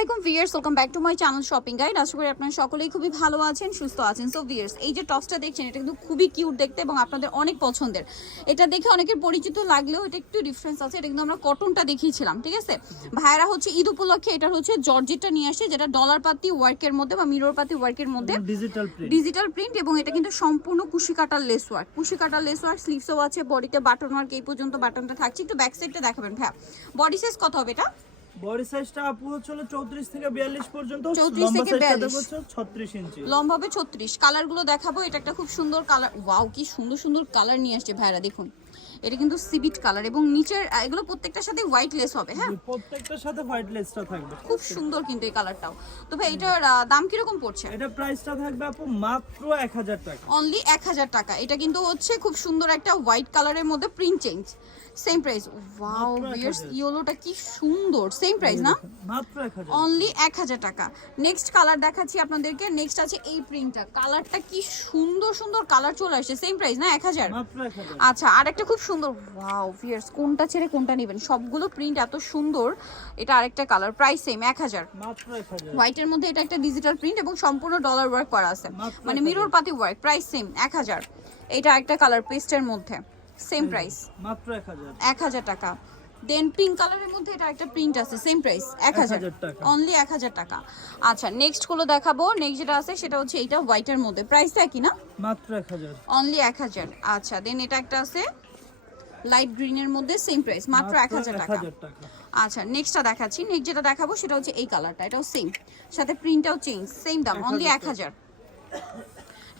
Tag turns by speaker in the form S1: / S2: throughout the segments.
S1: আলাইকুম viewers welcome back to my channel shopping guide আশা করি আপনারা সকলেই খুবই ভালো আছেন সুস্থ আছেন। সো ভিয়ার্স এই যে টপসটা দেখছেন এটা কিন্তু খুবই কিউট দেখতে এবং আপনাদের অনেক পছন্দের। এটা দেখে অনেকের পরিচিত লাগলেও এটা একটু ডিফারেন্স আছে এটা কিন্তু আমরা কটনটা দেখিয়েছিলাম ঠিক আছে? ভাইরা হচ্ছে ঈদ উপলক্ষে এটা হচ্ছে জর্জেটটা নিয়ে আসে যেটা ডলার পাতি ওয়ার্কের মধ্যে বা মিরর পাতি ওয়ার্কের মধ্যে
S2: ডিজিটাল প্রিন্ট
S1: ডিজিটাল প্রিন্ট এবং এটা কিন্তু সম্পূর্ণ কুশি কাটার লেস ওয়ার্ক কুশি কাটার লেস ওয়ার্ক স্লিভসও আছে বডিতে বাটন ওয়ার্ক এই পর্যন্ত বাটনটা থাকছে। একটু ব্যাক সাইডটা দেখাবেন ভাই বডি সাইজ কত হবে এটা?
S2: বডি সাইজটা আপু হচ্ছে 34 থেকে 42 পর্যন্ত
S1: 34 থেকে 42
S2: হচ্ছে 36 ইঞ্চি।
S1: লম্বা হবে ছত্রিশ। কালারগুলো দেখাবো এটা একটা খুব সুন্দর কালার ওয়াও কি সুন্দর সুন্দর কালার নিয়ে আসছে ভাইরা দেখুন। এটা কিন্তু সিবিট কালার এবং নিচের এগুলো প্রত্যেকটার সাথে হোয়াইট লেস হবে হ্যাঁ?
S2: প্রত্যেকটার সাথে হোয়াইট লেসটা থাকবে
S1: খুব সুন্দর কিন্তু এই কালারটাও তো ভাই এটার দাম কীরকম পড়ছে?
S2: এটা প্রাইসটা থাকবে আপু মাত্র 1000 টাকা।
S1: অনলি এক হাজার টাকা। এটা কিন্তু হচ্ছে খুব সুন্দর একটা হোয়াইট কালারের মধ্যে print change same price wow
S2: 1000
S1: ইয়েলোটা কি সুন্দর। সেম প্রাইস না?
S2: মাত্র 1000
S1: অনলি এক হাজার টাকা। নেক্সট কালার দেখাচ্ছি আপনাদেরকে। নেক্সট আছে এই প্রিন্টটা কালারটা কি সুন্দর সুন্দর কালার চলে আসছে। সেম প্রাইস না? এক হাজার?
S2: মাত্র 1000
S1: আচ্ছা আর একটা খুব সুন্দর। ওয়াও ফিয়ার্স কোনটা ছেড়ে কোনটা নেবেন? সবগুলো প্রিন্ট এত সুন্দর। এটা আরেকটা কালার প্রাইস সেম এক হাজার।
S2: মাত্র 1000
S1: হোয়াইটের মধ্যে এটা একটা ডিজিটাল প্রিন্ট এবং সম্পূর্ণ ডলার ওয়ার্ক করা আছে। মানে 1000 মিরর পাতি ওয়ার্ক প্রাইস সেম এক হাজার। এটা একটা কালার পেস্টের মধ্যে। সেম প্রাইস
S2: মাত্র 1000
S1: এক হাজার টাকা। দেন পিঙ্ক কালারের মধ্যে এটা একটা প্রিন্ট আছে সেম প্রাইস এক হাজার।
S2: 1000 টাকা।
S1: অনলি এক হাজার টাকা। আচ্ছা নেক্সটগুলো দেখাবো। নেক্সট যেটা আছে সেটা হচ্ছে এটা হোয়াইটের মধ্যে। প্রাইস একই না?
S2: মাত্র 1000
S1: অনলি এক হাজার। আচ্ছা দেন এটা একটা আছে লাইট গ্রিনের মধ্যে সেম প্রাইস মাত্র এক হাজার টাকা।
S2: 1000 টাকা।
S1: আচ্ছা নেক্সটটা দেখাচ্ছি। নেক্সট যেটা দেখাবো সেটা হচ্ছে এই কালারটা এটাও সেম সাথে প্রিন্টটাও চেঞ্জ সেম দাম অনলি এক হাজার।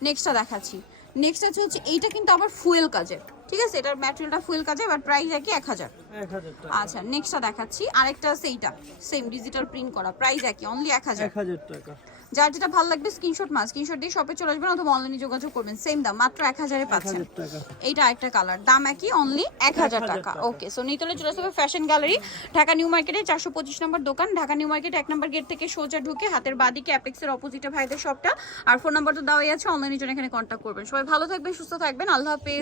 S1: নেক্সটটা দেখাচ্ছি। নেক্সট আছে হচ্ছে এইটা কিন্তু আবার ফুয়েল কাজের ঠিক আছে? এটার ম্যাটেরিয়ালটা ফুয়েল কাজে বাট প্রাইস একই এক হাজার।
S2: 1000
S1: আচ্ছা নেক্সটটা দেখাচ্ছি। আরেকটা আছে এইটা। সেম ডিজিটাল প্রিন্ট করা। প্রাইস একই অনলি এক হাজার।
S2: 1000 টাকা।
S1: যার যেটা ভালো লাগবে স্ক্রিনশট মাস স্ক্রিনশট দিয়ে শপে চলে আসবেন অথবা অনলাইনে যোগাযোগ করবেন। সেম দাম মাত্র এক হাজারে পাচ্ছেন।
S2: 1000
S1: এইটা একটা কালার দাম একই অনলি এক হাজার
S2: 1000
S1: টাকা।
S2: টাকা।
S1: ওকে সো নিতলে চলে আসবে ফ্যাশন গ্যালারি ঢাকা নিউ মার্কেটে চারশো পঁচিশ নম্বর দোকান। ঢাকা নিউ মার্কেট এক নম্বর গেট থেকে সোজা ঢুকে হাতের বাদিকে অ্যাপেক্সের অপোজিটে ভাইদের শপটা আর ফোন নাম্বার তো দেওয়াই আছে অনলাইনের জন্য এখানে কন্ট্যাক্ট করবেন। সবাই ভালো থাকবেন সুস্থ থাকবেন। আল্লাহ হাফেজ।